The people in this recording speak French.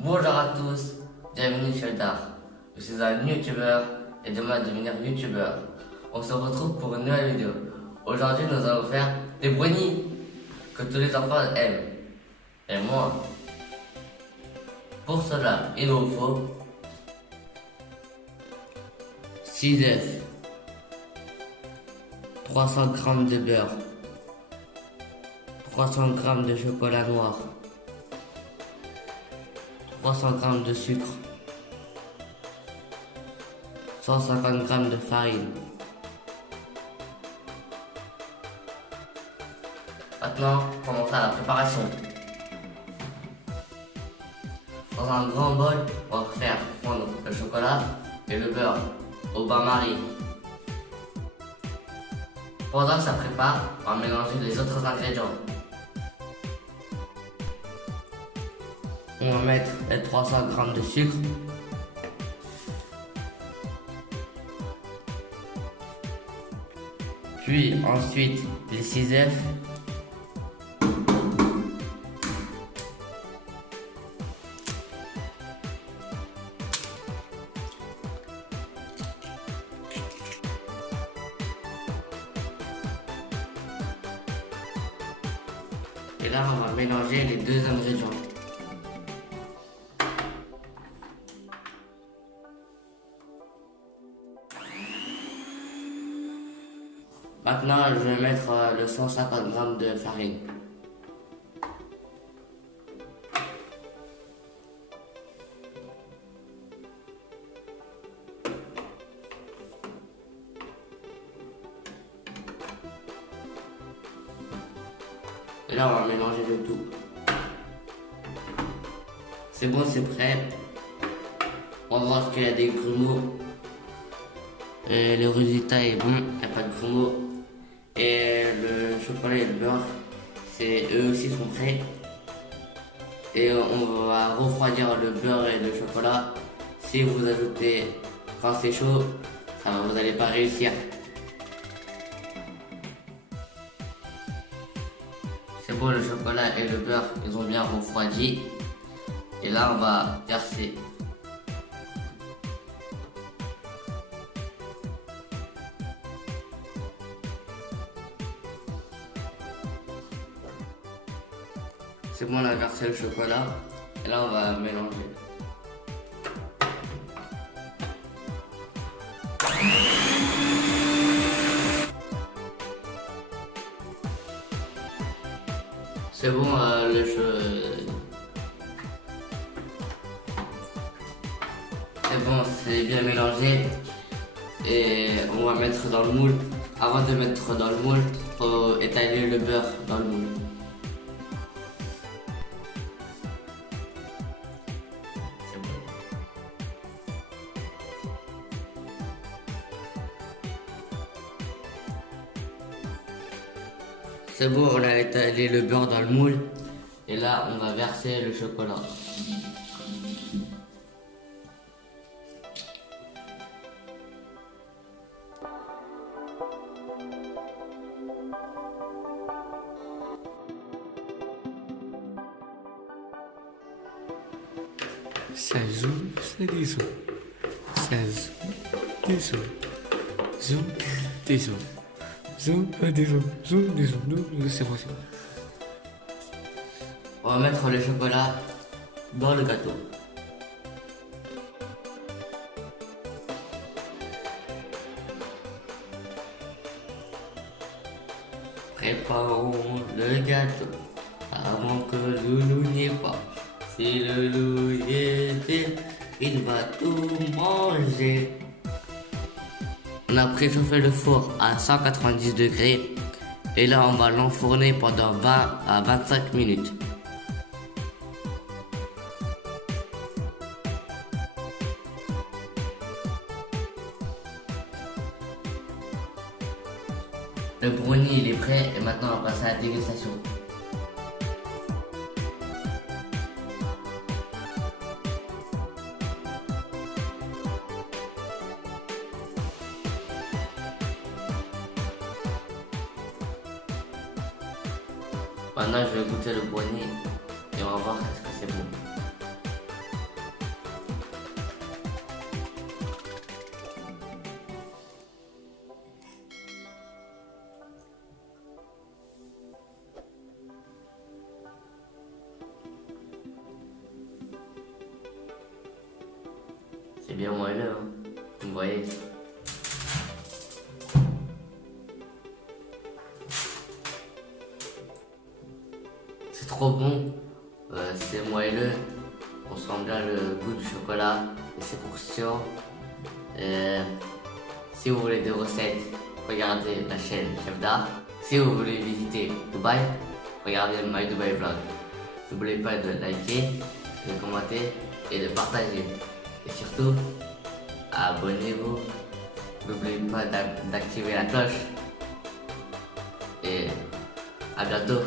Bonjour à tous, bienvenue chez Dar. Je suis un youtubeur et demain devenir youtubeur. On se retrouve pour une nouvelle vidéo. Aujourd'hui nous allons faire des brownies que tous les enfants aiment. Et moi. Pour cela, il nous faut 6 œufs, 300 g de beurre, 300 g de chocolat noir, 300 g de sucre, 150 g de farine. Maintenant, commençons la préparation. Dans un grand bol, on va faire fondre le chocolat et le beurre au bain-marie. Pendant que ça prépare, on va mélanger les autres ingrédients. On va mettre les 300 g de sucre, puis ensuite les 6 œufs, et là on va mélanger les deux ingrédients. Maintenant, je vais mettre le 150 g de farine. Et là, on va mélanger le tout. C'est bon, c'est prêt. On va voir qu'il y a des grumeaux. Et le résultat est bon, il n'y a pas de grumeaux. Et le chocolat et le beurre, eux aussi sont prêts. Et on va refroidir le beurre et le chocolat. Si vous ajoutez quand c'est chaud, vous n'allez pas réussir. C'est bon, le chocolat et le beurre, ils ont bien refroidi. Et là, on va verser. C'est bon, on a versé le chocolat. Et là, on va mélanger. C'est bon, c'est bon, c'est bien mélangé. Et on va mettre dans le moule. Avant de mettre dans le moule, il faut étaler le beurre dans le moule. C'est bon, on a étalé le beurre dans le moule. Et là, on va verser le chocolat. Ça joue, ça dissout. Ça joue, dissout. Zoom, dissout. Zoom, dissout. Zoom, dissout. C'est bon, c'est bon. On va mettre le chocolat dans le gâteau. Préparons le gâteau avant que Loulou n'y ait pas. Si le loup y était, il va tout manger. On a préchauffé le four à 190 degrés et là on va l'enfourner pendant 20 à 25 minutes. Le brownie il est prêt et maintenant on va passer à la dégustation. Maintenant je vais goûter le brownie et on va voir est-ce que c'est bon. bien moelleux, hein. Vous voyez. C'est trop bon. C'est moelleux. On sent bien le goût du chocolat et c'est croustillant. Si vous voulez des recettes, regardez la chaîne Chef d'Art. Si vous voulez visiter Dubaï, regardez My Dubai Vlog. N'oubliez pas de liker, de commenter et de partager. Et surtout, abonnez-vous. N'oubliez pas d'activer la cloche. Et à bientôt.